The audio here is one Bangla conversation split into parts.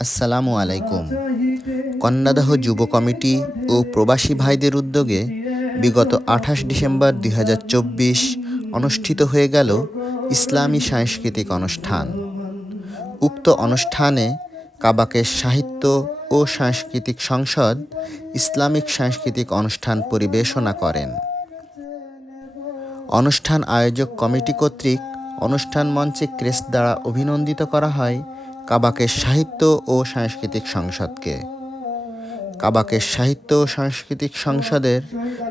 আসসালামু আলাইকুম। কন্যাদাহ যুব কমিটি ও প্রবাসী ভাইদের উদ্যোগে বিগত ২৮ ডিসেম্বর ২০২৪ অনুষ্ঠিত হয়ে গেল ইসলামী সাংস্কৃতিক অনুষ্ঠান। উক্ত অনুষ্ঠানে কাবাকের সাহিত্য ও সাংস্কৃতিক সংসদ ইসলামিক সাংস্কৃতিক অনুষ্ঠান পরিবেশনা করেন। অনুষ্ঠান আয়োজক কমিটি কর্তৃক অনুষ্ঠান মঞ্চে ক্রেস্ট দ্বারা অভিনন্দিত করা হয় কাবাকের সাহিত্য ও সাংস্কৃতিক সংসদকে। কাবাকের সাহিত্য ও সাংস্কৃতিক সংসদের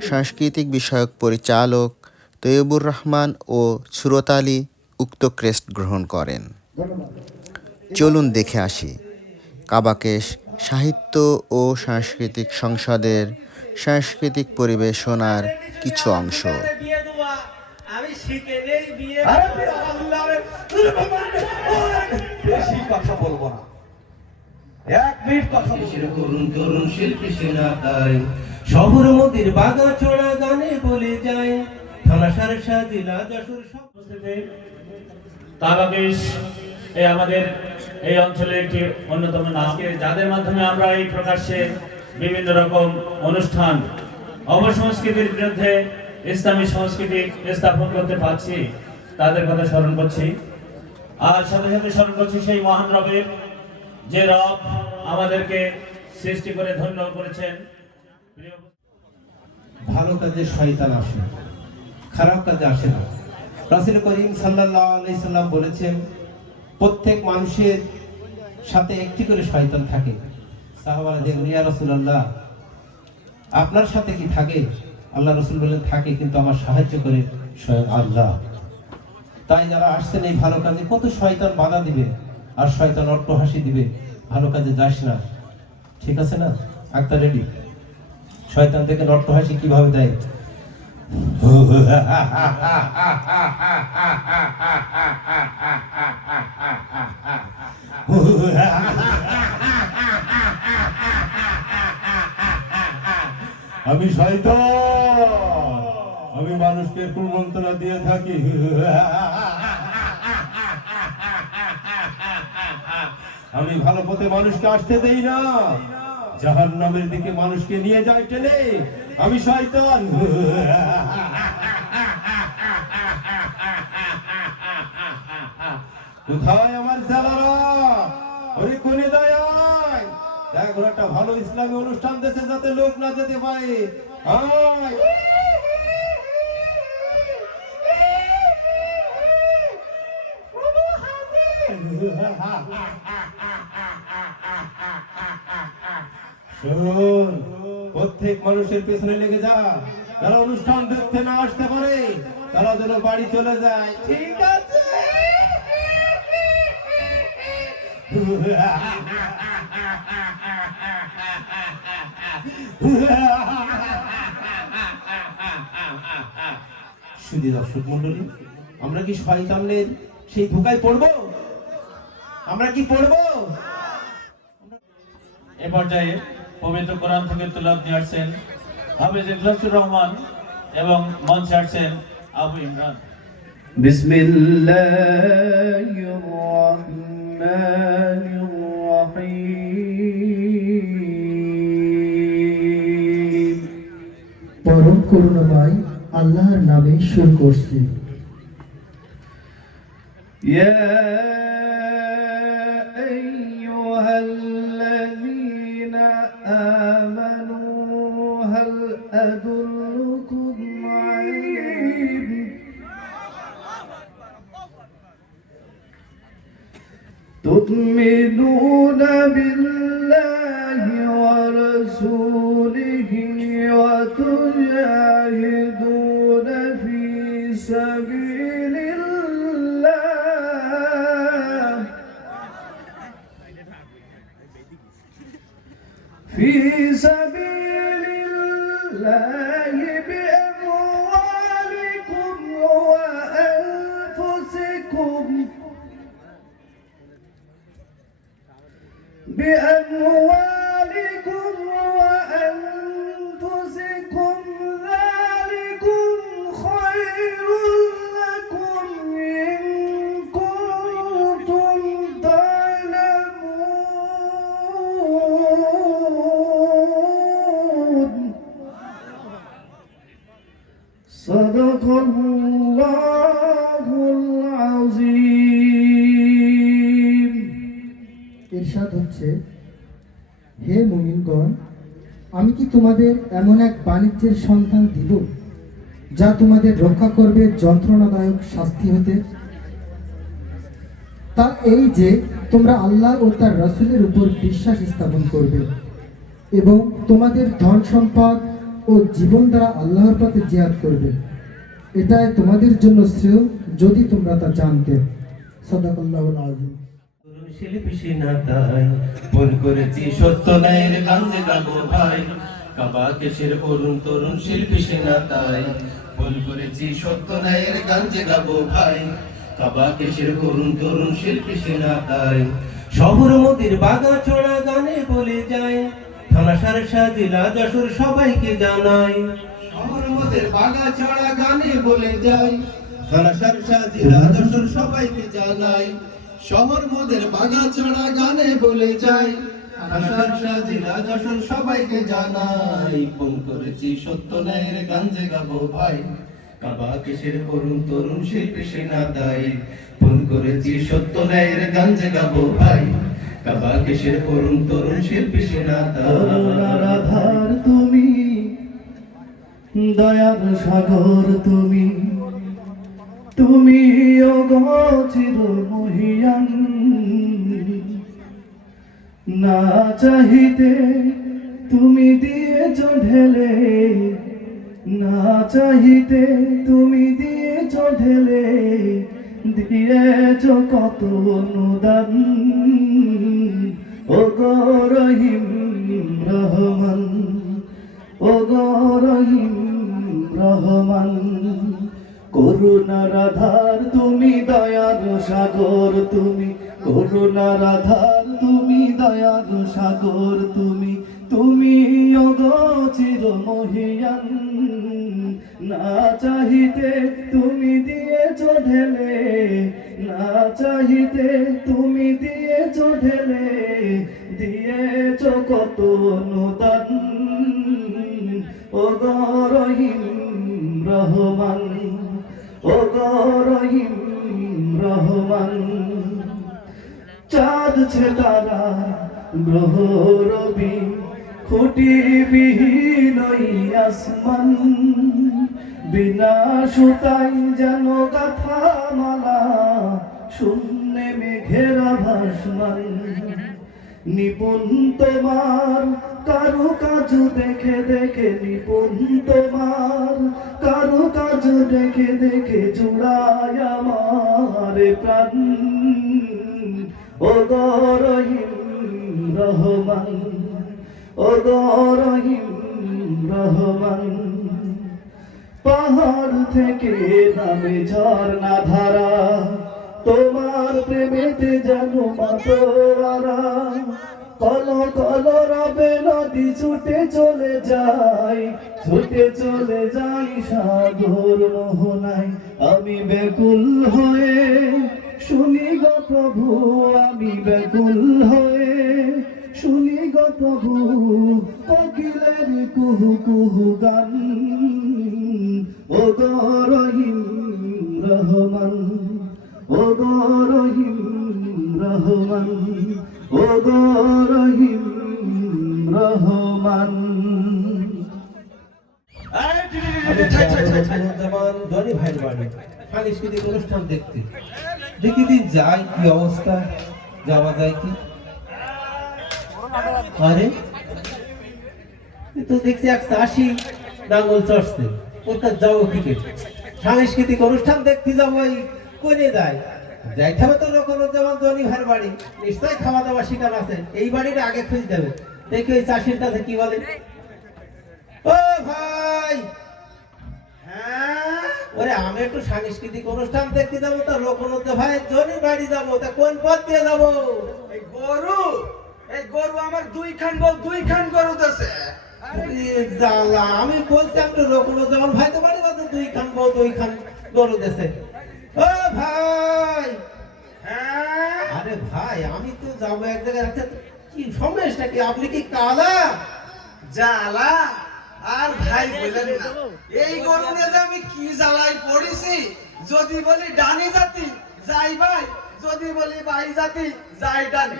সাংস্কৃতিক বিষয়ক পরিচালক তৈয়বুর রহমান ও সুরত আলী উক্ত ক্রেস্ট গ্রহণ করেন। চলুন দেখে আসি কাবাকেশ সাহিত্য ও সাংস্কৃতিক সংসদের সাংস্কৃতিক পরিবেশনার কিছু অংশ। বেশি কথা বলবো না, 1 মিনিট কথা করুন তরুণ শিল্পী সেনাতাই শহর মতির বাগা চড়া গানে বলে যায় থানা সারসা জেলা যশোর সব কাবাকেশ এই আমাদের এই অঞ্চলের একটি অন্যতম নাম, যাদের মাধ্যমে আমরা এই প্রকাশ্যে বিভিন্ন রকম অনুষ্ঠান অপসংস্কৃতির বিরুদ্ধে ইসলামী সংস্কৃতি স্থাপন করতে পারছি, তাদের কথা স্মরণ করছি। আর সাথে সাথে স্মরণ করছি সেই মহান রবের, যে রব আমাদেরকে সৃষ্টি করে ধন্য করেছেন। ভালো কাজে শয়তান আসে, খারাপ কাজে আসে না। রাসূল করিম সাল্লাল্লাহু আলাইহি সাল্লাম বলেছেন, প্রত্যেক মানুষের সাথে একটি করে শয়তান থাকে। সাহাবারা বললেন, ইয়া রাসূলুল্লাহ, আপনার সাথে কি থাকে? আল্লাহ রাসূল বললেন, থাকে, কিন্তু আমার সাহায্য করে স্বয়ং আল্লাহ। তাই যারা আসছেন এই ভালো কাজে, কত শয়তান বাধা দিবে আর শয়তান অট্টহাসি দিবে, ভালো কাজে যাস না, ঠিক আছে না? একটা রেডি। শয়তান থেকে অট্টহাসি কিভাবে দেয়? আমি শয়তান, আমি মানুষকে কুমন্ত্রণা দিয়ে থাকি। আমি ভালো পথে মানুষকে আসতে দেই না, জাহান্নামের দিকে মানুষকে নিয়ে যাই টেনে। আমি শয়তান। কোথায় আমার ছেলেরা? ওরে কোনে দেয়? দেখ, একটা ভালো ইসলামী অনুষ্ঠান দেশে যাতে লোক না যেতে পারে। শোন, প্রত্যেক মানুষের পেছনে লেগে যা, যারা অনুষ্ঠান দেখতে না আসতে পারে তারা যেন বাড়ি চলে যায়, ঠিক আছে? শুধু দর্শক মন্ডলী, আমরা কি শয়তানের সেই ধোঁকায় পড়বো? আমরা কি পড়বো? এ পর্যায়ে পবিত্র কোরআন থেকে তুলাত নিয়ে আসছেন হাফেজ ইখলাসুর রহমান এবং মঞ্চে আসছেন আবু ইমরান। বিসমিল্লাহির রহমানির রহিম। পরম করুণাময় আল্লাহর নামে শুরু করছি। ইয়া আইয়ুহাল্লাযীনা আমানু হাল আদুল্লুকুম আলাইহি তু'মিনুনা বিল্লাহি ওয়া রাসূলিহি ওয়া তুজাহিদুনা ফি সাবিলিল্লাহ বিআমওয়ালিকুম ওয়া আনফুসিকুম ذلكم خير لكم إن كنتم تعلمون ইরশাদ হচ্ছে, হে মুমিনগণ, আমি কি তোমাদের এমন এক বাণিজ্যের সন্ধান দিব যা তোমাদের রক্ষা করবে যন্ত্রণাদায়ক শাস্তি হতে? তা এই যে তোমরা আল্লাহ ও তার রাসূলের উপর বিশ্বাস স্থাপন করবে এবং তোমাদের ধন সম্পদ ও জীবন দ্বারা আল্লাহর পথে জিহাদ করবে। এটাই তোমাদের জন্য শ্রেয় যদি তোমরা তা জানতে। সাদাকাল্লাহুল আযীম। শিল্পী সিনাতাই ফোন করেছি সত্য ন্যায়ের গান গাবো ভাই, কাবা কেশের অরুণ তরুণ শিল্পী সিনাতাই ফোন করেছি সত্য ন্যায়ের গান গাবো ভাই, কাবা কেশের অরুণ তরুণ শিল্পী সিনাতাই। শহর মতির বাগা চড়া গানে বলে যায়, থানা সারসা জেলা যশোর সবাইকে জানাই। শহর মতির বাগা চড়া গানে বলে যায়, থানা সারসা জেলা যশোর সবাইকে জানাই। শহর মোদের বাগাছড়া গানে বলে যাই, আশা জেলা যশোর সবাইকে জানাই। ফোন করেছি সত্য ন্যায়ের গান গাবো ভাই, কাবা কেশের অরুণ তরুণ শিল্পী সিনাতাই ফোন করেছি সত্য ন্যায়ের গান গাবো ভাই, কাবা কেশের অরুণ তরুণ শিল্পী সিনাতাই। আধার তুমি, দয়ার সাগর তুমি, তুমি অগচির মহিয়ান। না চাহিতে তুমি দিয়েছ ঢেলে, না চাহিতে তুমি দিয়েছ ঢেলে, দিয়েছ কত অনুদান। ও গো রহিম রহমান, ও গো রহিম রহমান। করুণার আধার তুমি, দয়ার সাগর তুমি, করুণার আধার তুমি, দয়ার সাগর তুমি, তুমি অগচির মহিয়ান। না চাহিতে তুমি দিয়েছ ঢেলে, না চাহিতে তুমি দিয়েছ ঢেলে, দিয়েছ কত অনুদান। ও গো রহিম রহমান, ও গো রহিম রহমান। চাঁদ ছে তারা গ্রহ রবি, খুঁটি বিহীন আসমান, বিনা সুতাই যেন গাথা মালা, শূন্যে মেঘেরা ভাসমান। নিপুণ তোমার কারু কাজ দেখে দেখে, নিপুণ তোমার কারু কাজ দেখে দেখে, জুড়ায় আমার প্রাণ। ও গো রহিম রহমান, ও গো রহিম রহমান। পাহাড় থেকে নামে ঝর্ণা ধারা, তোমার প্রেমেতে যেন মাতোয়ারা। কল কল রবে নদী ছুটে চলে যায়, ছুটে চলে যাই সাগর মোহনায়। আমি ব্যাকুল হয়ে শুনি গো প্রভু, আমি ব্যাকুল হয়ে শুনি গো প্রভু, কোকিলের কুহু কুহু গান। ও গো রহিম রহমান, ও গো রহিম রহমান, ও গো রহিম রহমান। যেমন ধনী ভাইয়ের বাড়ি সাংস্কৃতিক অনুষ্ঠান দেখতে দেখি দিন যাই, কি অবস্থা, যাওয়া যায় কি? আরে এ তো দেখছি এক চাষি নাঙ্গল চড়ছে, কোথায় যাবো ক্রিকেট সাংস্কৃতিক অনুষ্ঠান দেখতে যাবো, এই কোনে যায় যাইতে হবে তো কোনো যেমন ধনী ভাইয়ের বাড়ি, নিশ্চয়ই খাওয়া দাওয়া শিকার আছে, এই বাড়িটা আগে খুঁজে দেবে। দেখি ওই চাষির কাছে কি বলে। ও ভাই, হ্যাঁ, ওরে আমি একটু সাংস্কৃতিক অনুষ্ঠান দেখতে যাবো, তা লোকনতে ভাই ধনী বাড়ি যাবো, তা কোন পথ দিয়ে যাবো? এই গরু আমার দুইখান বল, দুইখান গরু দেছে। জ্বালা, আমি বলছি একটু লোকনত যেমন ভাই তো বাড়ি বাজে দুইখান বউ দুইখান গরু দেছে। ও ভাই, হ্যাঁ, আরে ভাই আমি তো যাবো এক জায়গায়, আচ্ছা কি সমস্যা কি, আপনি কি কালা? জ্বালা আর ভাই বললেন না, এই গরু নিয়ে যে আমি কি জ্বালাই পড়েছি। যদি বলি ডানি জাতি যাই ভাই, যদি বলি বাই জাতি যাই ডানি।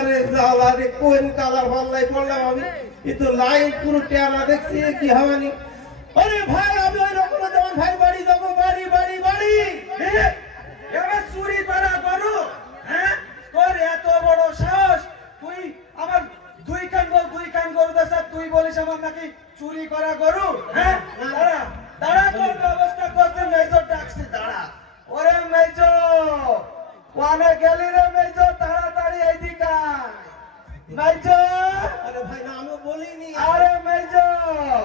আরে জালা রে কোন কালার ভাল্লাই পড়লাম আমি এ তো লাইট পুরো টেরা দেখছি কি হওয়ানি আরে ভাই আমি ওই রকম যেমন ভাই বাড়ি যাবো বাড়ি বাড়ি বাড়ি এবার চুরি করা করু হ্যাঁ তোর এত বড় সাহস তুই আমার দুই কান গরু দেশ তুই বলিস আমার নাকি চুরি করা গরু হ্যাঁ দাঁড়া দাঁড়া তোর ব্যবস্থা করতে মেজর ডাকছি দাঁড়া ওরে মেজর ওয়ানে গেলি রে মেজর তাড়াতাড়ি এইদিকে মেজর আরে ভাই না আমি বলিনি আরে মেজর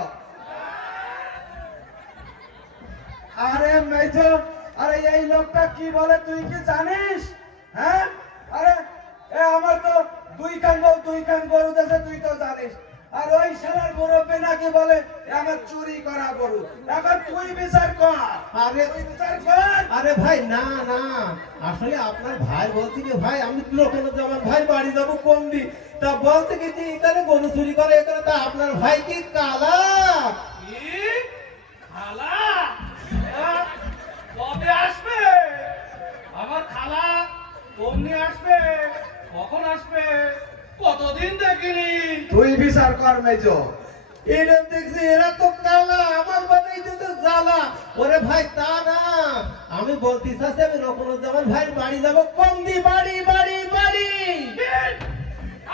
আরে মেজর আরে এই লোকটা কি বলে তুই কি জানিস হ্যাঁ আরে এ আমার তো দুই কান গরু দেশে তুই তো জানিস আর ওই শালার মুরব্বী নাকি বলে এ আমার চুরি করা গরু এখন তুই বিচার কর আরে তুই বিচার কর আরে ভাই না না আসলে আপনার ভাই বলছি যে ভাই আমি লোকের যেমন ভাই বাড়ি যাবো কম দি তা বলতে কি যে এখানে গরু চুরি করে এখানে তা আপনার ভাই কি কালা খালা কবে আসবে আমার খালা অমনি আসবে কখন আসবে কতদিন দেখিনি তুই বিচার কর মেজর এরা দেখছি এরা তো কালা আমার বানাইতেছে জ্বালা ওরে ভাই তা না আমি বলতে চাচ্ছি আমি রকমুজ্জামান ভাই বাড়ি যাবো কম দি বাড়ি বাড়ি বাড়ি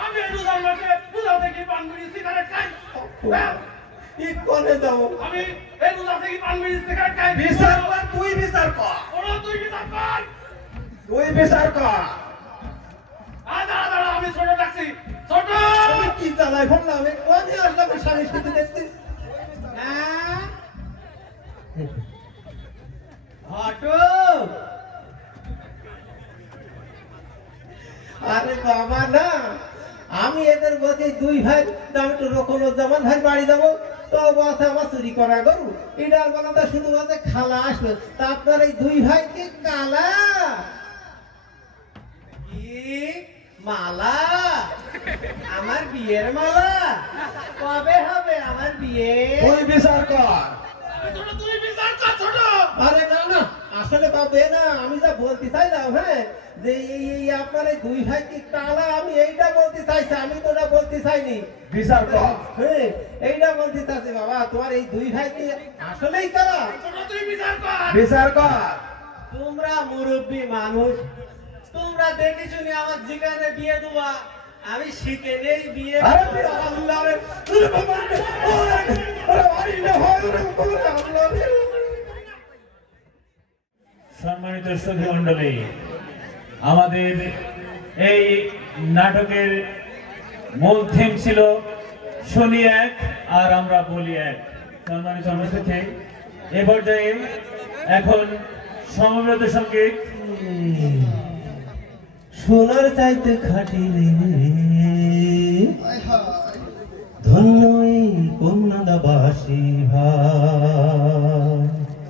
আমি রোজার মাসে রোজা থেকে পান বিড়ি সিগারেট খাই ই কোনে যাবো আমি এই রোজা থেকে পান বিড়ি সিগারেট খাই বিচার কর তুই বিচার কর ওরা তুই বিচার কর তুই বিচার কর দাঁড়া দাঁড়া আমি ছোট ডাকছি ছোট আমি কি জ্বালাই ফেললাম আমি কোনে আসলাম স্বামী সাথে দেখছি অটো আরে বাবা না আমি এদের বলছি দুই ভাই আমি একটু রকমুজ্জামান ভাই বাড়ি যাবো তো বলছে আমার চুরি করা গরু এটার বেলাটা শুধু বলছে খালা আসবে তা আপনার এই দুই ভাই কি কালা কি মালা আমার বিয়ের মালা কবে হবে আমার বিয়ে তুই বিচার কর ছোট তুই বিচার কর ছোট আরে না না আসলে বাবু এ না আমি যা বলতে চাইলাম হ্যাঁ যে এই আপনার এই দুই ভাই কি কালা আমি এইটা বলতে চাইছি আমি তো ওটা বলতে চাইনি বিচার কর হ্যাঁ এইটা বলতে চাইছি বাবা তোমার এই দুই ভাই কি আসলেই কালা ছোট তুই বিচার কর বিচার কর তোমরা মুরব্বী মানুষ তোমরা দেখে শুনে আমার যেখানে বিয়ে দেবা আমি শিখে নেই বিয়ে আরে তুই আল্লাহ রে তুই বাবা রে আরে আরে না হয় রে আল্লাহ রে সম্মানিত সুধী মণ্ডলী, আমাদের এই নাটকের মূল থিম ছিল শুনি এক আর আমরা বলি এক। সম্মানিত উপস্থিতি, এ পর্যায়ে এখন সমবেত সঙ্গীত সোনার চাইতে খাটি রে ধন্য এই কন্যাদাবাসী ভাই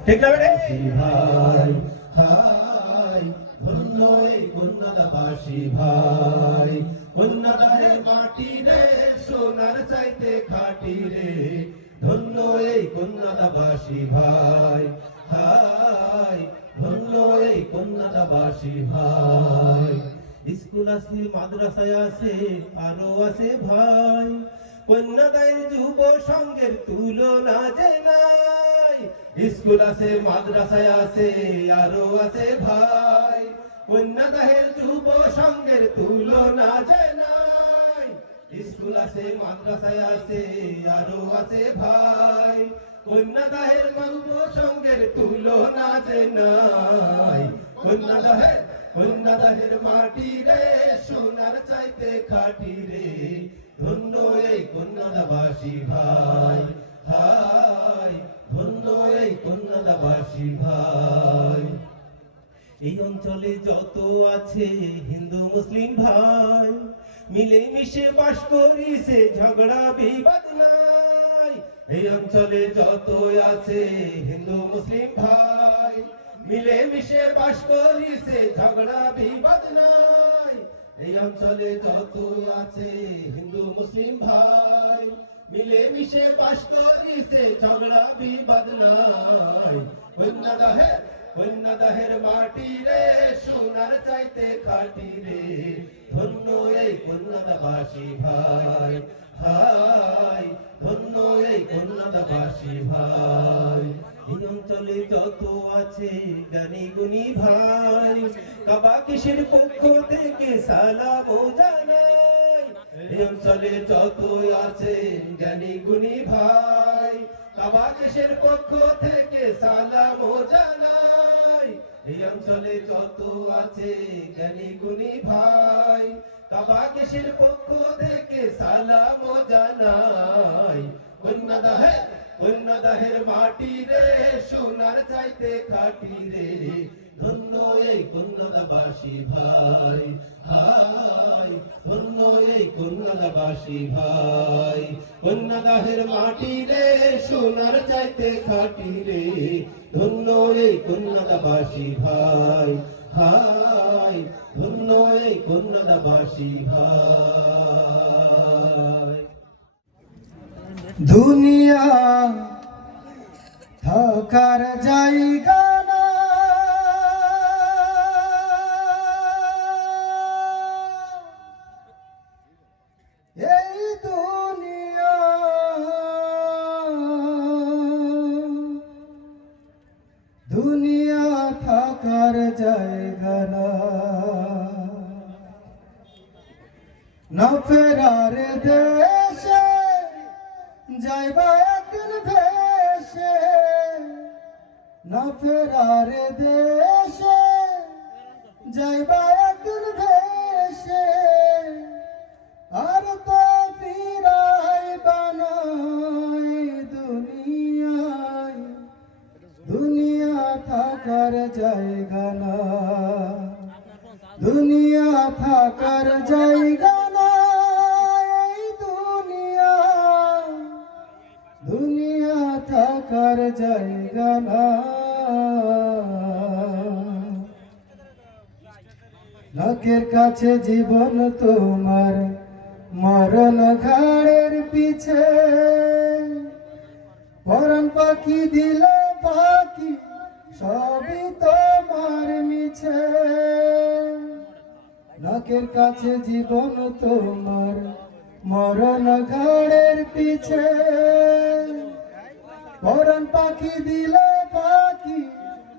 ঠিক না বেটে ভাই হাই ধন্য এই কন্যাদাবাসী ভাই কন্যাদারের মাটি রে সোনার চাইতে খাটি রে ধন্য এই কন্যাদাবাসী ভাই হাই ধন্য এই কন্যাদাবাসী ভাই স্কুল আছে মাদ্রাসায় আছে আরো আছে ভাই কন্যাদায়ের যুব সঙ্গের তুলনা যে নাই স্কুল আছে মাদ্রাসায় আছে আরো আছে ভাই কন্যাদায়ের যুব সঙ্গের তুলনা যে নাই স্কুল আছে মাদ্রাসায় আছে আরো আছে ভাই কন্যাদায়ের যুব সঙ্গের তুলনা যে নাই কন্যাদাহের মাটি রে সোনার চাইতে খাটি রে ধন্য এই কন্যাদাবাসী ভাই হাই ধন্য এই কন্যাদাবাসী ভাই এই অঞ্চলে যত আছে হিন্দু মুসলিম ভাই মিলে মিশে বাস করিছে ঝগড়া বিবাদ নাই এই অঞ্চলে যত আছে হিন্দু মুসলিম ভাই মিলে মিশে বাস করিছে ঝগড়া বিবাদ নাই এই অঞ্চলে যত আছে হিন্দু মুসলিম ভাই মিলে মিশে বাস করিছে ঝগড়া বিবাদ নাই কন্যাদাহের মাটি রে সোনার চাইতে খাটি রে ধন্য এই কন্যাদাবাসী ভাই হাই ধন্য এই কন্যাদাবাসী ভাই এই অঞ্চলে যত আছে জ্ঞানী গুণী ভাই কাবা কিসের পক্ষ থেকে সালাম জানাই এই অঞ্চলে যত আছে জ্ঞানী গুণী ভাই কাবা কিসের পক্ষ থেকে সালাম জানাই এই অঞ্চলে যত আছে জ্ঞানী গুণী ভাই কাবা কিসের পক্ষ থেকে সালাম জানাই কন্যাদাহের মাটি রে সোনার চাইতে খাটি রে ধন্য এই কন্যাদাবাসী ভাই হাই ধন্য এই কন্যাদাবাসী ভাই কন্যাদাহের মাটি রে সোনার চাইতে খাটি রে ধন্য এই কন্যাদাবাসী ভাই হাই ধন্য এই কন্যাদাবাসী ভাই দুনিয়া থাকার জায়গা না, এই দুনিয়া দুনিয়া থাকার জায়গা না, না ফেরার দেশে যাইবা একদিন ভেসে, না ফেরার দেশে যাইবা একদিন ভেসে, আর তো ফিরাইবা নাই দুনিয়ায়, দুনিয়া থাকার জায়গা না, দুনিয়া থাকার জায়গা না, এই দুনিয়া দুনিয়া থাকার জায়গা না। নাকের কাছে জীবন তোমার, মরণ ঘাড়ের পিছে, পরাণ পাখি দিলে পাখি সবই তোমার মিছে। নাকের কাছে জীবন তোমার, মরণ ঘাড়ের পিছে, পরাণ পাখি দিলে পাখি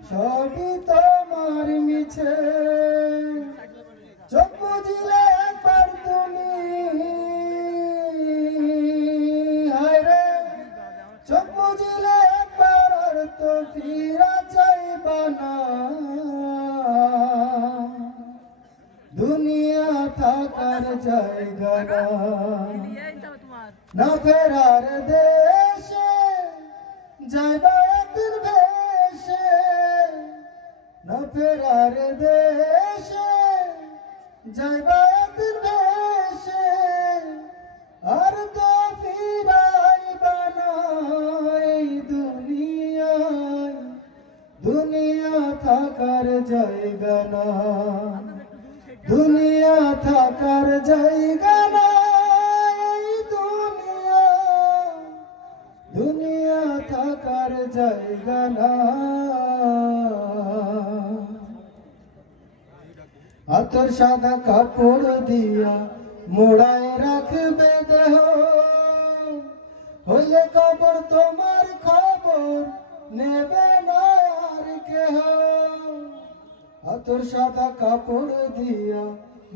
সবই তোমার মিছে। চোখ বুঝিলে একবার তুমি, হায়রে চোখ বুঝিলে একবার আর তো ফিরা চাইবা না। দুনিয়া থাকার জায়গা না, না ফেরার দেশে যাইবা একদিন ভেসে, না ফেরার দেশে যাইবা একদিন ভেসে, আর তো ফিরাইবা না এই দুনিয়ায়, দুনিয়া থাকার জায়গা না, দুনিয়া থাকার জায়গা না, এই দুনিয়া দুনিয়া থাকার জায়গা না। আতর সাদা কাপড় দিয়া মোড়ায় রাখবে দেহ, হলে কবর তোমার খবর নেবে না আর কেহ। আতর সাদা কাপড় দিয়া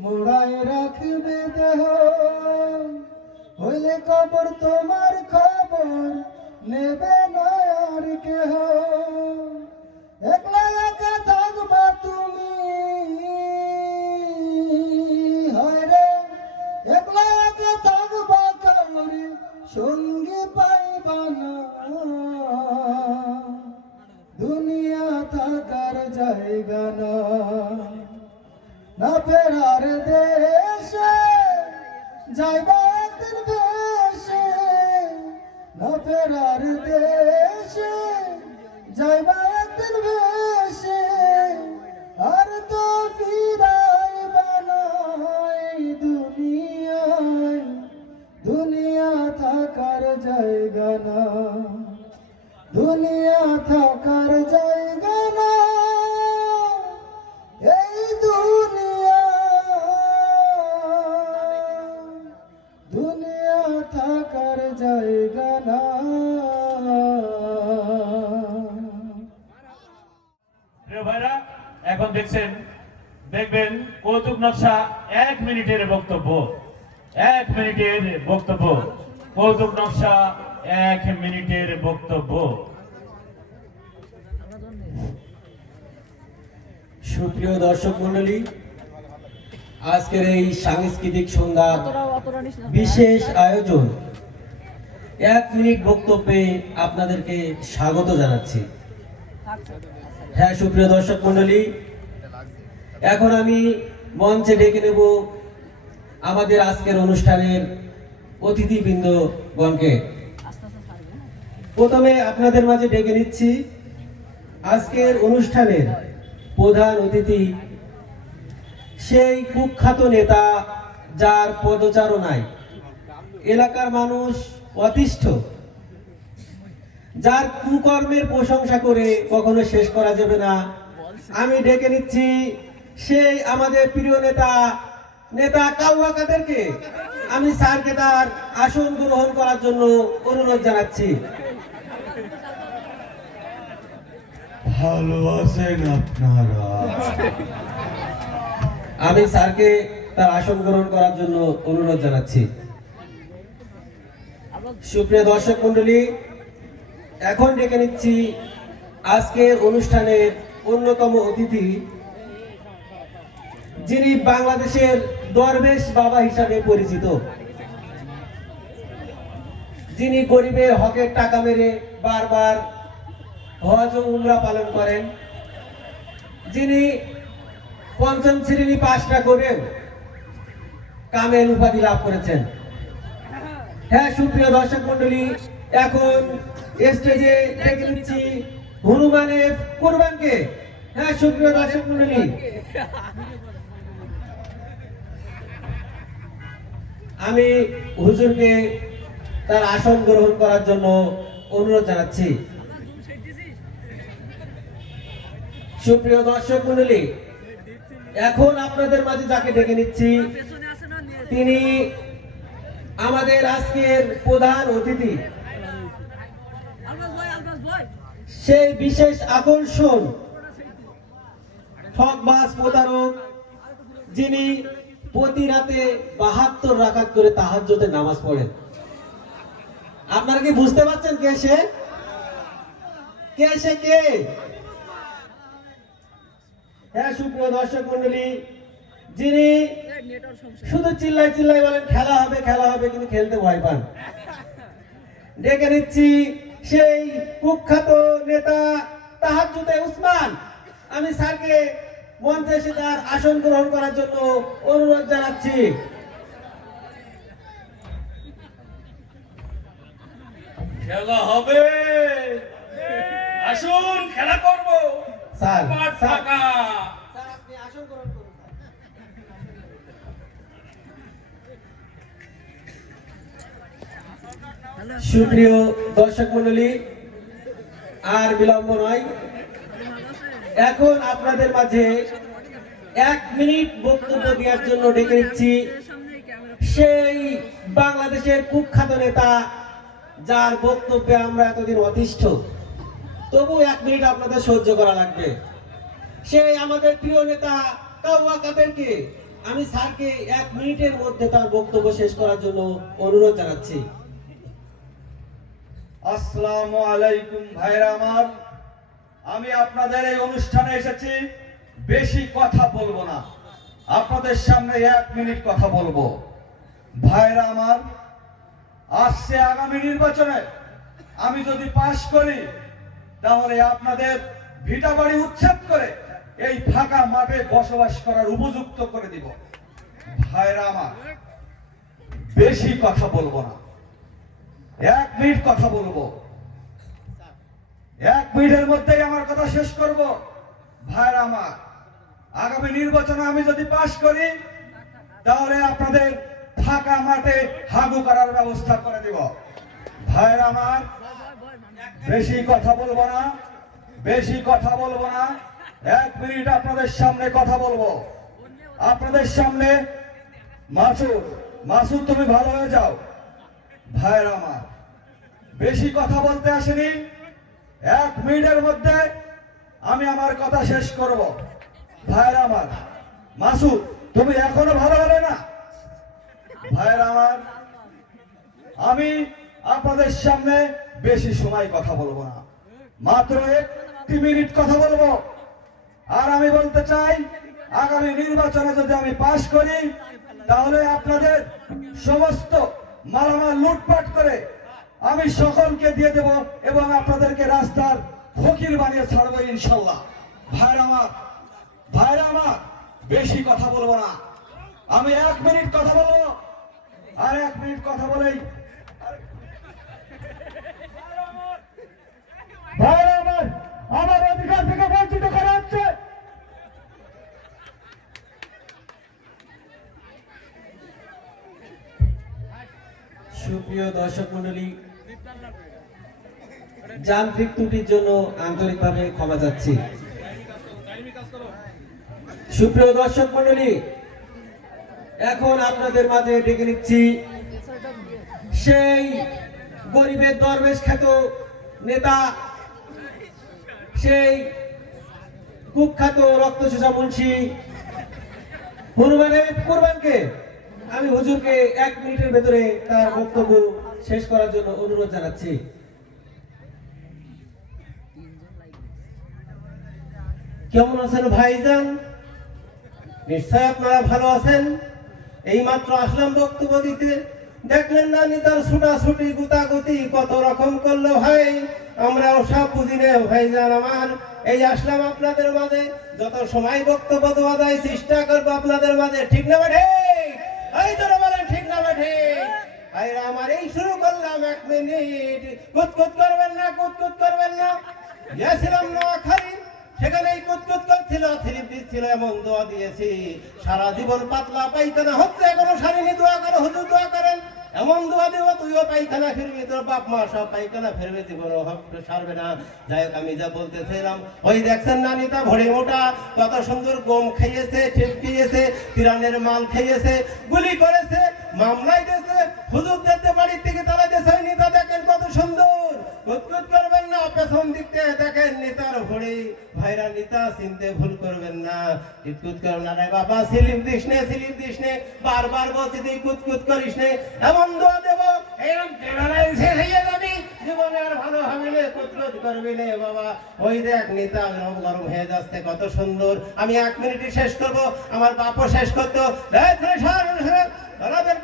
মোড়ায় রাখবে দেহ, হলে কবর তোমার খবর নেবে না আর কেহ। একলা একা থাকবা তুমি, হায়রে একলা একা থাকবা, কাউরে সঙ্গী পাইবা না। দুনিয়া থাকার জায়গা না, না ফেরার দেশে যাইবা একদিন ভেসে, না ফেরার দেশে যাইবা একদিন ভেসে, আর তো ফিরাইবা না এই দুনিয়ায়, দুনিয়া থাকার জায়গা না, দুনিয়া থাকার জায়গা না। দুনিয়া থাকার জায়গা না। প্রিয় ভাইরা, এখন দেখবেন কৌতুক নকশা 1 মিনিটের বক্তব্য। 1 মিনিটের বক্তব্য, কৌতুক নকশা 1 মিনিটের বক্তব্য। সুপ্রিয় দর্শক মণ্ডলী, আজকের এই সাংস্কৃতিক সন্ধ্যার বিশেষ আয়োজন 1 মিনিট বক্তব্যে আপনাদেরকে স্বাগত জানাচ্ছি। হ্যাঁ সুপ্রিয় দর্শক মণ্ডলী, এখন আমি মঞ্চে ডেকে নেব আমাদের আজকের অনুষ্ঠানের অতিথিবৃন্দগণকে। প্রথমে আপনাদের মাঝে ডেকে নিচ্ছি আজকের অনুষ্ঠানের প্রধান অতিথি, সেই কুখ্যাত নেতা যার পদচারণায় এলাকার মানুষ অতিষ্ঠ, যার কুকর্মের প্রশংসা করে কখনো শেষ করা যাবে না। আমি ডেকে নিচ্ছি সেই আমাদের প্রিয় নেতা কাউয়া কাদেরকে। আমি স্যারকে তার আসন গ্রহণ করার জন্য অনুরোধ জানাচ্ছি। ভালো আছেন আপনারা? আমি স্যারকে তার আসন গ্রহণ করার জন্য অনুরোধ জানাচ্ছি। সুপ্রিয় দর্শক মণ্ডলী, এখন ডেকে নিচ্ছি আজকের অনুষ্ঠানের অন্যতম অতিথি, যিনি বাংলাদেশের দরবেশ বাবা হিসাবে পরিচিত, যিনি গরিবের হকের টাকা মেরে বারবার হজ ও উমরা পালন করেন, যিনি ৫ম শ্রেণী পাশ না করেও কামেল উপাধি লাভ করেছেন। হ্যাঁ সুপ্রিয় দর্শক মণ্ডলী, এখন স্টেজে ডেকে নিচ্ছি হনুমানের কুরবানকে। হ্যাঁ সুপ্রিয় দর্শক মণ্ডলী, আমি হুজুরকে তার আসন গ্রহণ করার জন্য অনুরোধ জানাচ্ছি। সুপ্রিয় দর্শক মণ্ডলী, এখন আপনাদের মাঝে যাকে ডেকে নিচ্ছি তিনি আমাদের আজকের প্রধান অতিথি, সেই বিশেষ আকর্ষণ, ঠকবাজ প্রতারক, যিনি প্রতি রাতে ৭২ রাকাত করে তাহাজ্জুদে নামাজ পড়েন। আপনারা কি বুঝতে পারছেন কে সে? কে? হ্যাঁ সুপ্রিয় দর্শক মণ্ডলী, যিনি শুধু চিল্লাই বলেন খেলা হবে কিন্তু খেলতে ভয় পান। ডেকে নিচ্ছি সেই কুখ্যাত নেতা তাহাজ্জুদে উসমান। আমি স্যারকে মঞ্চে এসে তার আসন গ্রহণ করার জন্য অনুরোধ জানাচ্ছি। খেলা হবে, আসুন খেলা করব। স্যার, মাঠ ফাঁকা। আপনি আসন গ্রহণ করুন। সুপ্রিয় দর্শক মণ্ডলী, আর বিলম্ব নয়, এখন আপনাদের মাঝে 1 মিনিট বক্তব্য দেওয়ার জন্য ডেকে নিচ্ছি সেই বাংলাদেশের কুখ্যাত নেতা, যার বক্তব্যে আমরা এতদিন অতিষ্ঠ, তবু 1 মিনিট আপনাদের সহ্য করা লাগবে। সেই আমাদের প্রিয় নেতা কাউয়া কাদেরকে আমি স্যারকে 1 মিনিটের মধ্যে তার বক্তব্য শেষ করার জন্য অনুরোধ জানাচ্ছি। আসসালামু আলাইকুম ভাইরা আমার, আমি আপনাদের এই অনুষ্ঠানে এসেছি, বেশি কথা বলবো না, আপনাদের সামনে 1 মিনিট কথা বলবো। ভাইরা আমার, আসছে আগামী নির্বাচনে আমি যদি পাশ করি তাহলে আপনাদের ভিটা বাড়ি উচ্ছেদ করে এই ফাঁকা মাঠে বসবাস করার উপযুক্ত করে দিব। ভাইরা আমার, বেশি কথা বলবো না, 1 মিনিট কথা বলবো, 1 মিনিটের মধ্যেই আমার কথা শেষ করব। ভাইরা আমার, আগামী নির্বাচনে আমি যদি পাশ করি তাহলে আপনাদের ফাঁকা মাঠে হাগু করার ব্যবস্থা করে দিব। ভাইরা আমার, বেশি কথা বলবো না, 1 মিনিট আপনাদের সামনে কথা বলবো। আপনাদের সামনে মাসুদ, মাসুদ তুমি ভালো হয়ে যাও। ভাইয়ের আমার, বেশি কথা বলতে আসেনি, 1 মিনিটের মধ্যে আমি আমার কথা শেষ করব। ভাইয়ের আমার, মাসুদ তুমি এখনো ভালো হবে না। ভাইয়ের আমার, আমি আপনাদের সামনে বেশি সময় কথা বলবো না, মাত্র 1 মিনিট কথা বলবো। আর আমি বলতে চাই, আগামী নির্বাচনে যদি আমি পাশ করি, তাহলে আপনাদের সমস্ত মালামাল লুটপাট করে আমি সকলকে দিয়ে দেব এবং আপনাদেরকে রাস্তার ফকির বানিয়ে ছাড়বো ইনশাল্লাহ। ভাইরা আমার, ভাইরা আমার, বেশি কথা বলবো না, আমি 1 মিনিট কথা বলবো। আর 1 মিনিট কথা বলেই ভাইরা আমার, আমার অধিকার থেকে বঞ্চিত করা হচ্ছে। সুপ্রিয় দর্শক মণ্ডলী, যান্ত্রিক ত্রুটির জন্য আন্তরিকভাবে ক্ষমা চাচ্ছি। সুপ্রিয় দর্শক মণ্ডলী, এখন আপনাদের মাঝে ডেকে নিচ্ছি সেই গরিবের দরবেশ খ্যাত নেতা, সেই কুখ্যাত রক্তচোষা মুন্সি হনুমানের কুরবানকে। আমি হুজুরকে 1 মিনিটের ভেতরে তার বক্তব্য শেষ করার জন্য অনুরোধ জানাচ্ছি। কেমন আছেন ভাইজান? নিশ্চয় আপনারা ভালো আছেন। এই মাত্র আসলাম বক্তব্য দিতে, দেখলেন না নিতার ছুটাছুটি গুতাগুতি কত রকম করলো ভাই, আমরাও সব বুঝি না ভাইজান আমার। এই আসলাম আপনাদের মাঝে, যত সময় বক্তব্য দেওয়া যায় চেষ্টা করবো আপনাদের মাঝে, ঠিক না বেঠে? এই তোরা বলেন ঠিক না বেঠে? ভাইরা আমার, এই শুরু করলাম 1 মিনিট, কুতকুত করবেন না, কুতকুত করবেন না। গিয়েছিলাম নোয়াখালী, সেখানে এই কুতকুত করছিল, স্লিপ দিচ্ছিল, এমন দোয়া দিয়েছি সারা জীবন পাতলা পায়খানা হচ্ছে, এখনো সারিনি, দোয়া করো হুজুর, দোয়া করেন। এমন দোয়া দেবো তুইও পায়খানা ফিরবি, তোর বাপ মা সব পায়খানা ফিরবে, জীবনও সারবে না। যাই হোক, আমি যা বলতেছিলাম, ওই দেখছেন না নিতা ভরে মোটা, কত সুন্দর গম খাইয়েছে, ঠিক খেয়েছে, তিরানের মাল খাইয়েছে, গুলি করেছে, মামলাই দিয়েছে, হুজুর দেখতে বাড়ির থেকে তালা দিয়েছে। ওই নিতা দেখেন কত সুন্দর, কুতকুত করবেন না, পেছন দিক থেকে দেখেন নিতার ভরে। ভাইরা, নিতা চিনতে ভুল করবেন না, কুতকুত করবেন না রে বাবা, স্লিপ দিস নে, স্লিপ দিস নে, বারবার বলছি তুই কুতকুত করিস নে। এমন দোয়া দেবো, এরকম টেলারাইজ হয়ে যাবি, জীবনে আর ভালো হবে না, কুতকুত করবি না বাবা। ওই দেখ নিতা গরম গরম হয়ে যাচ্ছে, কত সুন্দর। আমি 1 মিনিটে শেষ করবো, আমার বাপও শেষ করতো।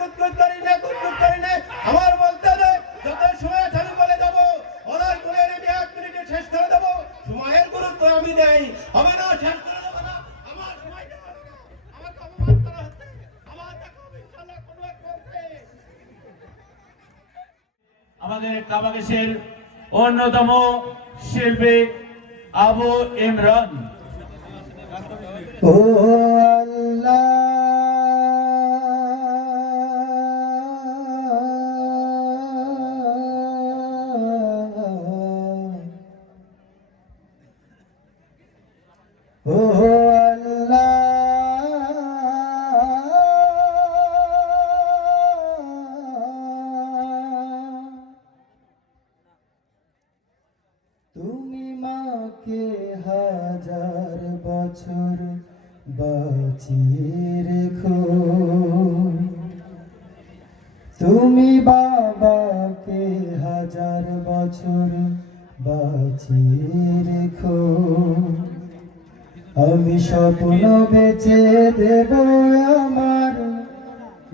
কুতকুত করি না, কুতকুত করি না, আমার বলতে দে, যত সময় আমি বলে যাবো, ওনার করে আমি 1 মিনিটে শেষ করে দেবো। সময়ের গুরুত্ব আমি দেই, হবে না, শেষ করে দেবো না, আমার সময় দেওয়া হবে না, আমাকে অপমান করা হচ্ছে, আমার দেখো ইনশাআল্লাহ কোনো এক পথে। আমাদের কাবাগেশের অন্যতম শিল্পী আবু ইমরান। ও আল্লাহ, ও আল্লাহ, তুমি মাকে 1000 বছর বাঁচিয়ে রেখো, তুমি বাবাকে 1000 বছর বাঁচিয়ে রেখো। আমি স্বপ্ন বেচে দেব, আমার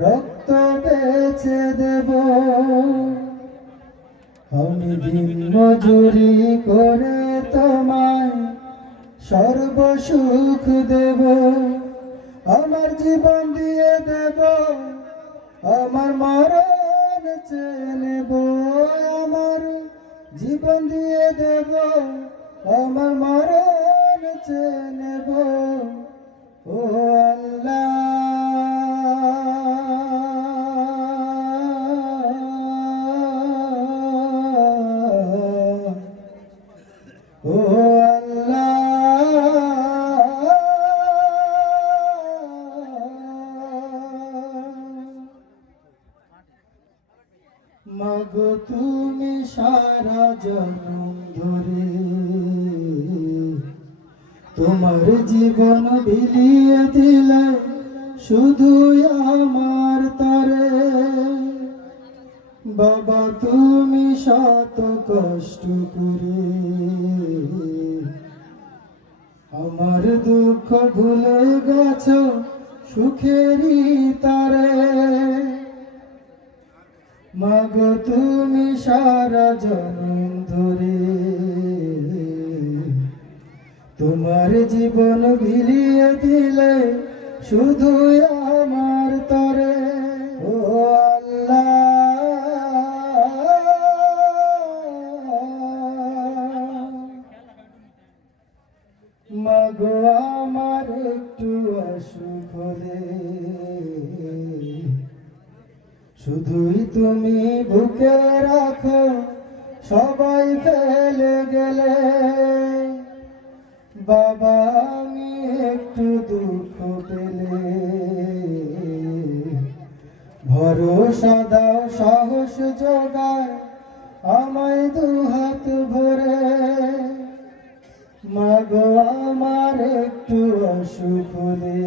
রক্ত বেচে দেব, আমি দিন মজুরি করে তোমায় সর্বসুখ দেব, আমার জীবন দিয়ে দেব, আমার মরণ চেয়ে নেব, আমার জীবন দিয়ে দেব, আমার মরণ চেয়ে নেব। ও আল্লাহ, ও আল্লাহ, মাগো তুমি সারা জনম ধরে তোমার জীবন বিলিয়ে দিলে শুধু আমার তরে বাবা তুমি শত কষ্ট করে আমার দুঃখ ভুলে গেছো সুখেরই তারে মাগো তুমি সারা জনম ধরে তোমার জীবন বিলিয়ে দিলে শুধু আমার তরে ও আল্লাহ মাগো আমার একটু অসুখ হলে শুধুই তুমি বুকে রাখো সবাই ফেলে গেলে বাবা আমি একটু দুঃখ পেলে ভরসা দাও সাহস যোগায় আমায় দুহাত ভরে মাগো আমার একটু অসুখ হলে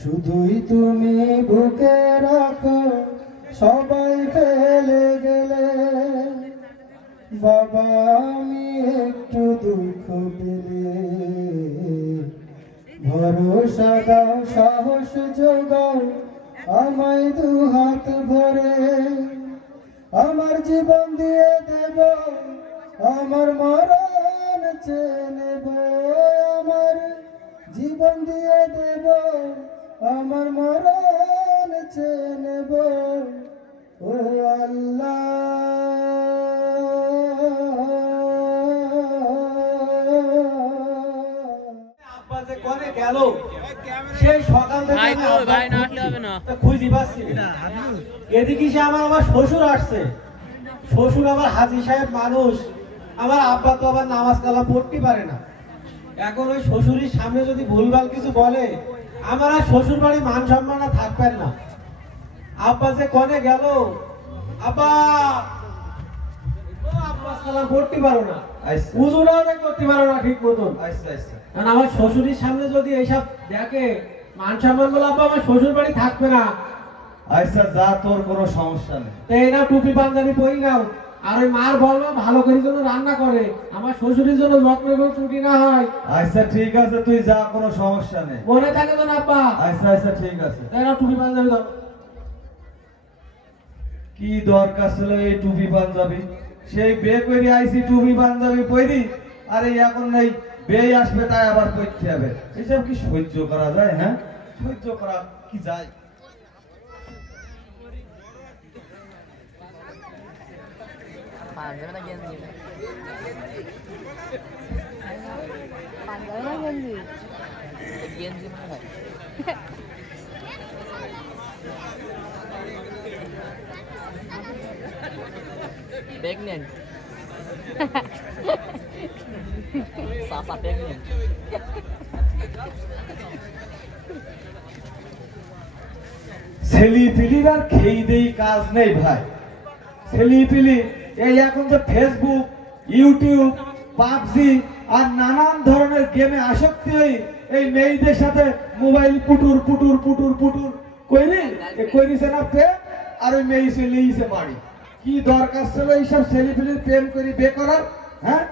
শুধুই তুমি বুকে রাখো সবাই ফেলে গেলে বাবা আমি একটু দুঃখ পেলে ভরসা দাও সাহস যোগাও আমায় দুহাত ভরে আমার জীবন দিয়ে দেব আমার মরণ চেয়ে নেব আমার জীবন দিয়ে দেব আমার মরণ চেয়ে নেব ও আল্লাহ আব্বা যে করে গেল সেই সকাল থেকে আমি আব্বাকে খুঁজে পাচ্ছি না। এদিকে সে আমার শ্বশুর আসছে, শ্বশুর আবার হাজী সাহেব মানুষ, আমার আব্বা তো আবার নামাজ কালাম পড়তে পারে না। এখন ওই শ্বশুরের সামনে যদি ভুলভাল কিছু বলে আমার আর শ্বশুর বাড়ি মান সম্মান আর থাকবেন না। আব্বা যে কনে গেল, আব্বা ও আব্বা কালাম পড়তে পারো না, উজুটাও করতে পারো না ঠিক মতন। কারণ আমার শ্বশুরের সামনে যদি এইসব দেখে মান সম্মান বলে আব্বা আমার শ্বশুর বাড়ি থাকবে না। আচ্ছা যা, তোর কোনো সমস্যা নেই। এই না টুপি পাঞ্জাবি পরি নাও, আর ওই মার বলবো ভালো করে জন্য রান্না করে, আমার শ্বশুরের জন্য যত্ন করে ত্রুটি না হয়। আচ্ছা ঠিক আছে, তুই যা, কোনো সমস্যা নেই। মনে থাকে তো না আব্বা? আচ্ছা আচ্ছা ঠিক আছে। এই না টুপি পাঞ্জাবি দাও। কি দরকার ছিল এই টুপি পাঞ্জাবি? সেই বে করে আইছি টুপি পাঞ্জাবি পরি, আরে এখন নেই বে আসবে তাই আবার পড়তে হবে। এসব কি সহ্য করা যায়? হ্যাঁ সহ্য করা কি যায়? পাঞ্জাবি না গেঞ্জি গেঞ্জি মনে হয় প্রেগনেন্ট সাসা প্রেগনেন্ট ছেলিপিলির আর খেয়ে দেই কাজ নেই ভাই। ছেলিপিলি এই এখন যে ফেসবুক, ইউটিউব, পাবজি আর নানান ধরনের গেমে আসক্তি হই এই মেয়েদের সাথে মোবাইল পুটুর পুটুর পুটুর পুটুর কইরিছে না প্রেম, আর ওই মেয়ে লিয়েছে বাড়ি। কি দরকার ছিল এইসব ছেলিপিলির প্রেম করি বে করার? হ্যাঁ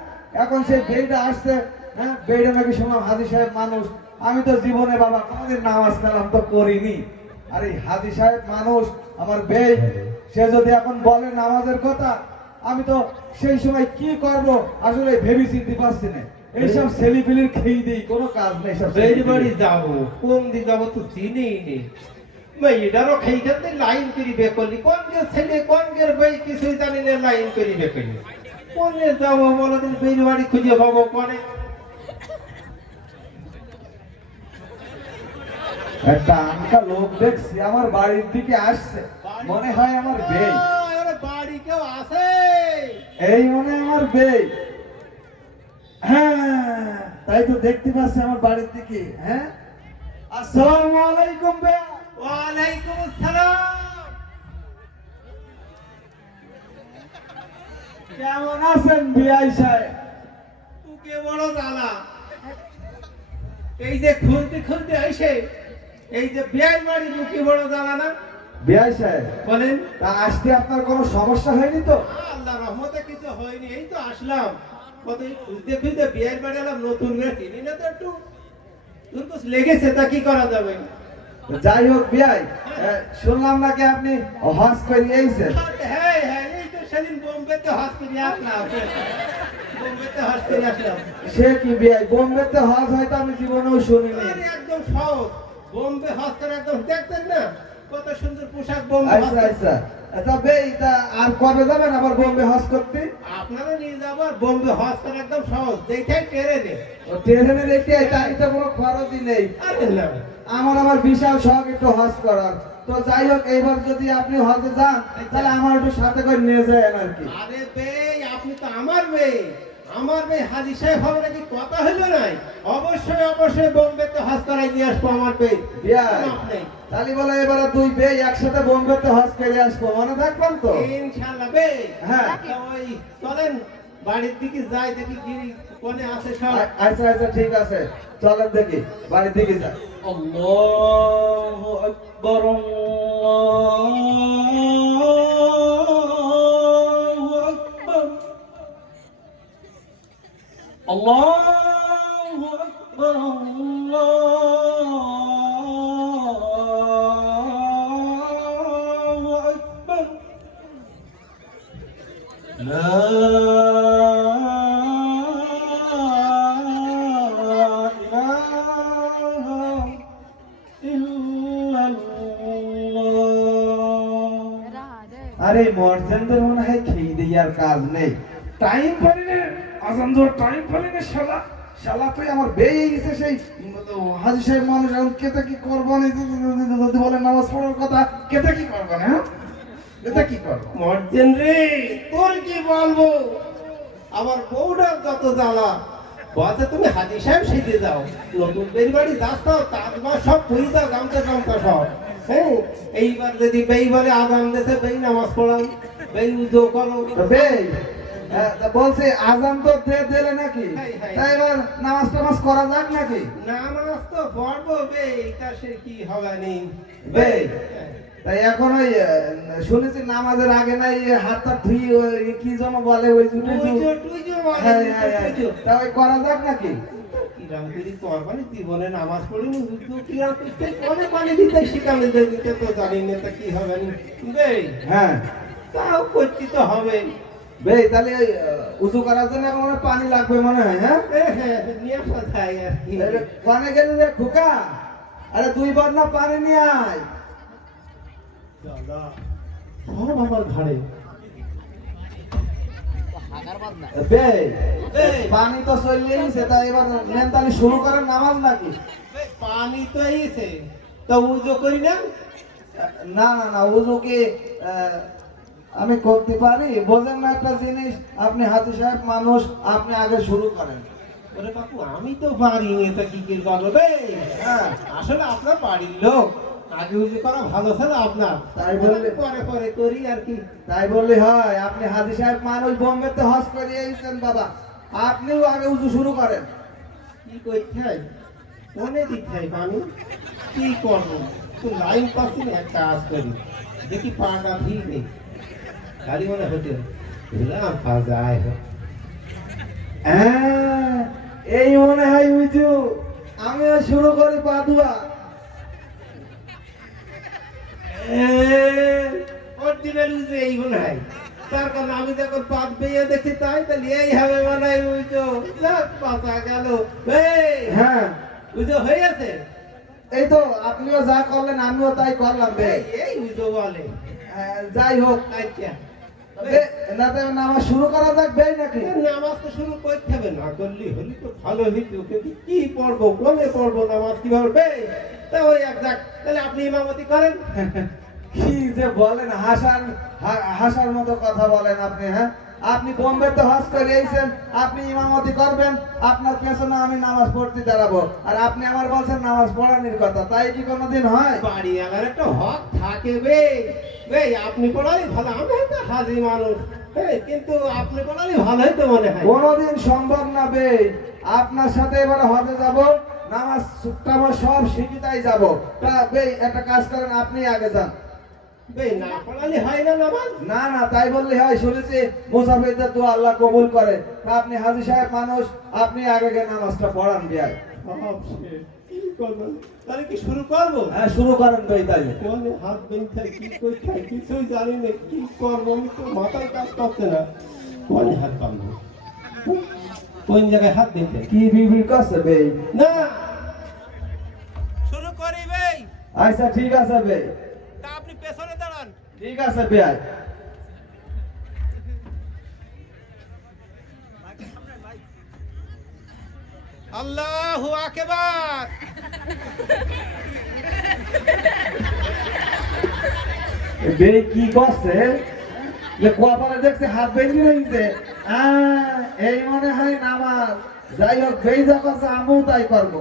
এখন সেই বেইটা আসছে, হ্যাঁ বেইটা নাকি শুনলাম হাজী সাহেব মানুষ। আমি তো জীবনে বাবা কোনদিন নামাজ কালাম তো করিনি, আর এই হাজী সাহেব মানুষ আমার বেই, সে যদি এখন বলে নামাজের কথা আমি তো সেই সময় কি করব আসলে ভেবে চিনতে পারছি না। এইসব ছেলিপিলির খেয়ে দিই, কোনো কাজ নেই। সব বেড়ি বাড়ি যাবো কোন দি যাবো তো চিনি নি মেয়েটারও খেয়ে খেতে লাইন করি বে করলি, কোন গে ছেলে কোন গের বই কিছুই জানি না, লাইন করি বে করলি। কোনে যাবো বলো তুমি, বেড়ি বাড়ি খুঁজে পাবো কোনে? একটা আনকা লোক দেখছি আমার বাড়ির দিকে আসছে, মনে হয় আমার বেই। বাড়ি কেউ আছে? এই মনে হয় আমার বেই। হ্যাঁ তাই তো দেখতে পাচ্ছি আমার বাড়ির দিকে। হ্যাঁ আসসালামু আলাইকুম বে। ওয়ালাইকুম আসসালাম। কেমন আছেন বিআই সাহেব? তোকে বড় জ্বালা, এই যে খুলতে খুলতে আইসে এই যে বিয়াই বাড়ি মুখে বড় জ্বালা না? বিআই সাহেব, বলেন। তা আসতে আপনার কোনো সমস্যা হয়নি তো? আল্লাহ রহমতে কিছু হয়নি, এই তো আসলাম। কত খুঁজতে খুঁজতে বিয়ের বাড়ি এলাম, নতুন করে চিনি না তো, একটু দুর্গস লেগেছে, তা কি করা যাবে? যাই হোক বিআই, শুনলাম নাকি আপনি হজ করে এসেছেন। হ্যাঁ হ্যাঁ, এই তো সেদিন বোম্বেতে হজ করে আসলাম, বোম্বেতে হজ করে আসলাম। সে কি বিআই, বোম্বেতে হজ হয়তো আমি জীবনেও শুনিনি। আরে একদম সহজ, বোম্বে হজ করে একদম দেখতেন না কত সুন্দর পোশাক বোম্বে হজ আচ্ছা করে। আচ্ছা, তা বেই, তা আর কবে যাবেন আবার বোম্বে হজ করতে? আপনারা নিয়ে যাবো, আর বোম্বে হজ করে একদম সহজ, দেখে টেরে নে। ও ট্রেনে দেখতে তাই তো কোনো খরচই নেই। আরে না, আমার বিশাল শখ একটু হজ করার। তো যাই হোক, এইবার যদি আপনি হজে যান তাহলে আমার একটু সাথে করে নিয়ে যান আর কি। আরে বেই, আপনি তো আমার বেই, আমার বেই হাজী সাহেব হবে নাকি কথা হইলো নাই? অবশ্যই অবশ্যই বোম্বেতে হজ করাই নিয়ে আসবো আমার বেই। বিয়াই, আপনি তাহলে বলে এবারে দুই বেই একসাথে বোম্বেতে হজ করে আসবো, মনে থাকবেন তো? ইনশাআল্লাহ বেই। হ্যাঁ। তা ওই চলেন বাড়ির দিকে যাই, দেখি কি কোনে আছে সব। আচ্ছা আচ্ছা, ঠিক আছে, চলেন দেখি বাড়ির দিকে যাই। আল্লাহু আকবার, আল্লাহু আকবার, আল্লাহু আকবার, আল্লাহু আকবার। লা আরে মর্জেন্দ্র মনে হয় খেয়ে দিয়ে আর কাজ নেই, টাইম পারি না, আজান দেওয়ার টাইম পারি না। শালা শালা তুই আমার বেয়ে গেছে সেই হাজি সাহেব মানুষ, এখন কেতে কি করবো না, যদি বলে নামাজ পড়ার কথা, কেতে কি করবো না? হ্যাঁ, এটা কি করবো? মর্জেন রে, তোর কি বলবো, আমার বউটা যত জ্বালা। বলছে তুমি হাজি সাহেব সেজে যাও, নতুন বেরি বাড়ি যাস তো, তাজমা সব পুরি দাও, গামছা গামছা সব। হ্যাঁ, এইবার যদি বেই বলে আজান দেশে বেই নামাজ পড়াও, বেই উজো করো। তো বেই, তা বলছে আজান তো দিলে নাকি, হ্যাঁ, হ্যাঁ। তাই এবার নামাজ টামাজ করা যাক নাকি? নামাজ তো পড়বো বেই, তা সে কি হবে নি বেই, তাই এখন ওই শুনেছি নামাজের আগে নাই হাতটা ধুই, ওই কি যেন বলে ওই উজো টুজো বলে, হ্যাঁ হ্যাঁ হ্যাঁ, উজো। তা ওই করা যাক নাকি? কিরাম করি করবানি, জীবনে নামাজ পড়িনি, উজো কিরাম করতে অনেক পানি দিতে শিখালে দিতে তো জানি না, তা কি হবে নি বেই। হ্যাঁ তাও করতে তো হবে। বেই, তাহলে ওই উঁচু করার জন্য এখন মনে হয় পানি লাগবে মনে হয়। হ্যাঁ, হ্যাঁ, নিয়ে আসা যায় আর কি। তাহলে পানি গেলে রে খোকা, আরে দুই বার না পানি নিয়ে আয়। সব আমার ঘরে। হাগার বাদ না। বেই, বেই, পানি তো চললেই সেটা, এবার নেন তাহলে শুরু করেন নামাজ নাকি? বেই, পানি তো এইছে, তো উজো করি না? না না না, উজু কি আমি করতে পারি? বোঝেন না একটা জিনিস, আপনি হাজি সাহেব মানুষ, আপনি আগে শুরু করেন। ওরে বাপু, আমি তো পারি নি, তা কি কি করবো বেই? হ্যাঁ, আসলে আপনার বাড়ির লোক, আগে উজো করা ভালো ছিল আপনার, তাই বললে? পরে পরে করি আর কি। তাই বললে হয়? আপনি হাজি সাহেব মানুষ, বোম্বেতে হজ করে এসেছেন বাবা, আপনিও আগে উজু শুরু করেন। কি করতে হয়, মনে দিতে হয় পানি, কি করবো? তো লাইন পাচ্ছি না, একটা কাজ করি, দেখি পাটা ভিড় নেই, গাড়ি মনে হতে দিলাম পা যায়। হ্যাঁ, এই মনে হয় উজু, আমিও শুরু করি পা ধোয়া। অরিজিনাল উজু এই মনে হয়, তার কারণ আমি যখন পাত পেয়ে দেখি তাই, তাহলে এই হবে মনে হয় উজু। যাক, পাতা গেল। এই, হ্যাঁ, উজু হয়ে গেছে। এই তো আপনিও যা করলেন আমিও তাই করলাম। এই এই উজু বলে। যাই হোক, আচ্ছা, নামাজ শুরু করা যাক বেই নাকি? নামাজ তো শুরু করতে হবে, না করলি হলি তো ভালো হইতো, কিন্তু কি পড়বো, কোনে পড়বো নামাজ, কিভাবে বে? তা ওই এক যাক, তাহলে আপনি ইমামতি করেন। কি যে বলেন, হাসার মতো কথা বলেন আপনি। হ্যাঁ, আপনি বোম্বেতে হজ করে এসেছেন, আপনি ইমামতি করবেন, আপনার পেছনে আমি নামাজ পড়তে দাঁড়াবো, আর আপনি আমার বলছেন নামাজ পড়ানোর কথা, তাই কি কোনোদিন হয়? বাড়ি আমার একটা হক থাকে বে। বে, আপনি পড়াই ভালো, আমি তো হাজি মানুষ, কিন্তু আপনি বলালে ভালোই তো মনে হয়। কোনোদিন সম্ভব না বে, আপনার সাথে এবারে হজে যাব, নামাজ টামাজ সব শিখিতাই যাব। তা বে একটা কাজ করেন, আপনি আগে যান। বে না পড়ালে হয় না নামাজ? না না, তাই বললে হয়? শুনেছি মুসাফিরদের দোয়া আল্লাহ কবুল করে। তা আপনি হাজী সাহেব মানুষ, আপনি আগে গিয়ে নামাজটা পড়ান বিয়ার। কি করবেন? তাহলে কি শুরু করবো? হ্যাঁ শুরু করেন ভাই। তাই কোনে হাত বেঁধে কি করতে হয় কিছুই জানি না, কি করবো আমি তো মাথায় কাজ করছে না। কোনে হাত বাঁধবো, কোন জায়গায় হাত বেঁধে? কি বিবি কাছে বে? না শুরু করি ভাই। আচ্ছা ঠিক আছে বে, তা আপনি পেছনে দাঁড়ান। ঠিক আছে বে। আয় আল্লাহু আকবার। বে কি করছে যে কপালে দেখছে হাত বেঁধে রয়েছে? এই মনে হয় নামাজ। যাই হোক, বে যা করছে আমিও তাই করবো।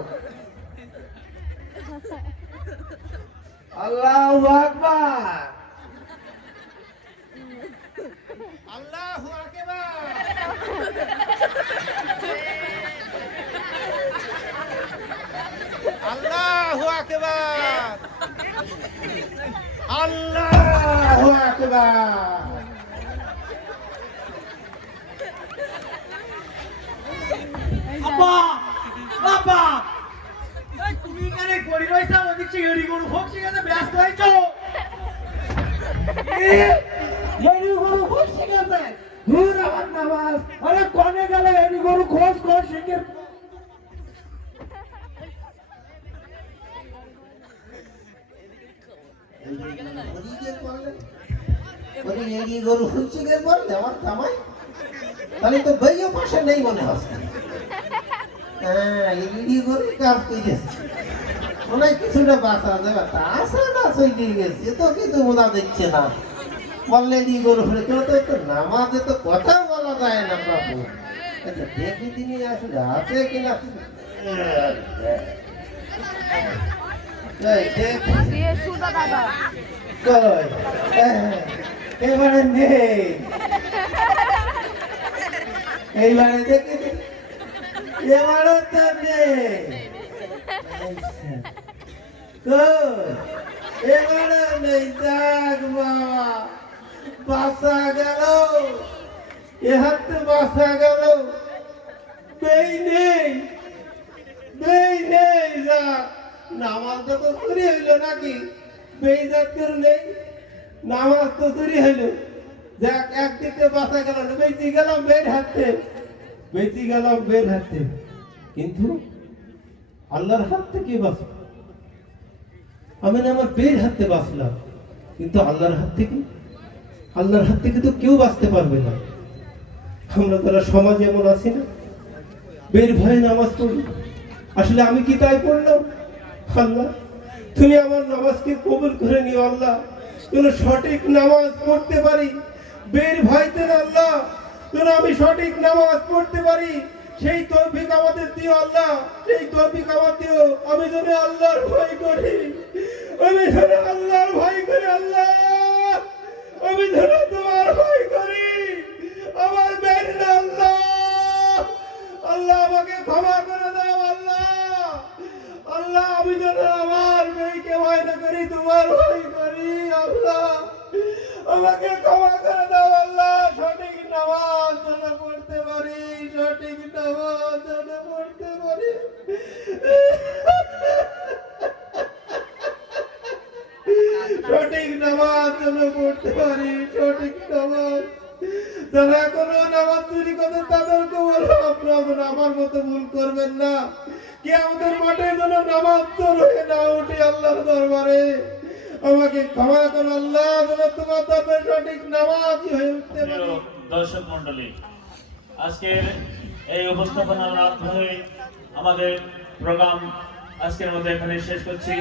আল্লাহু আকবার। আল্লাহু আকবার। আল্লাহু আকবার। আল্লাহু আকবার। আব্বা বাবা এই তুমি এখানে গড়ি রইছা, ওদিক থেকে এড়ি গরু হোক সেখানে ব্যস্ত হইছো। এড়ি গরু খোঁজ শিখেছে? দূর আমার নামাজ। আরে কনে গেলে এড়ি গরু খোঁজ খোঁজ শিখে? তাহলে তো বইও পাশে নেই মনে হচ্ছে। হ্যাঁ ইডি গরু কাজ করেছে মনে হয় কিছুটা বাঁচা যাবে, তাছাড়া চলে গেছে তো কিছু বোঝা দিচ্ছে না। বললে ইডি গরু হলে কেউ তো একটু নামাজে তো কথা বলা যায় না বাবু। আচ্ছা দেখি তিনি আসলে আছে কিনা। এবারে নেই, এইবারে দেখি এবারও তো নেই। এবারে নেই। যাক বাবা, বাঁচা গেল, এ হাতে বাঁচা গেল। বেই নেই, বেই নেই। যাক নামাজটা তো চুরি হইল নাকি? বেই যাক তোর নেই, নামাজ তো চুরি হইল। যাক একদিকে বাঁচা গেল না, বেঁচে গেলাম বের হাতে, বেঁচে গেলাম বের হাতে। কিন্তু আল্লাহর হাত থেকে বাঁচব আমি না, আমার বের হাতে বাঁচলাম, কিন্তু আল্লাহর হাত থেকে, আল্লাহর হাত থেকে তো কেউ বাঁচতে পারবে না। আমরা তারা সমাজে এমন আছি না, বের ভয়ে নামাজ পড়ি। আসলে আমি কি তাই পড়লাম? আল্লাহ তুমি আমার নামাজকে কবুল করে নিও। আল্লাহ যেন সঠিক নামাজ পড়তে পারি, বের ভয়তে না আল্লাহ, যেন আমি সঠিক নামাজ পড়তে পারি, সেই তৌফিক আমাদের দিও আল্লাহ, সেই তৌফিক আমার দিও। আমি যেন আল্লাহর ভয় করি, আমি যেন আল্লাহর ভয় করি। আল্লাহ আমি যেন তোমার ভয় করি, আমার বের না আল্লাহ। আল্লাহ আমাকে ক্ষমা করে দাও আল্লাহ। আল্লাহ আমি যেন আমার মেয়েকে ভয় না করি, তোমার ভয় করি। আল্লাহ আমাকে ক্ষমা করে দাও আল্লাহ। সঠিক নামাজ যেন পড়তে পারি, সঠিক নামাজ যেন পড়তে পারি। সঠিক নামাজ যেন পড়তে পারি, সঠিক নামাজ। যারা কোনো নামাজ চুরি করে তাদেরকে বলবো আপনারা যেন আমার মতো ভুল করবেন না। কি আমাদের মাঠে যেন নামাজ চোর হয়ে না উঠে আল্লাহর দরবারে। আমাকে ক্ষমা করো আল্লাহ, যেন তোমার দরবারে সঠিক নামাজি হয়ে উঠতে পারি। দর্শক মন্ডলী, আজকের এই উপস্থাপনার মাধ্যমে আমাদের প্রোগ্রাম আজকের মধ্যে এখানে শেষ করছি।